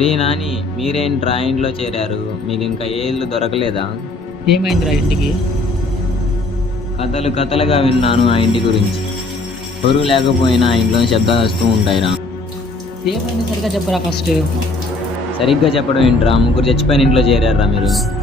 రే నాని, మీరేంట్రా ఇంట్లో చేరారు? మీకు ఇంకా ఏ ఇల్లు దొరకలేదా? ఏమైందిరా ఇంటికి? కథలు కథలుగా విన్నాను ఆ ఇంటి గురించి. ఎవరు లేకపోయినా ఆ ఇంట్లో శబ్దాలు వస్తూ ఉంటాయిరా. ఏమైంది సరిగా చెప్పరా ఫస్ట్. సరిగ్గా చెప్పడం ఏంట్రా? ముగ్గురు చచ్చిపోయిన ఇంట్లో చేరారా మీరు?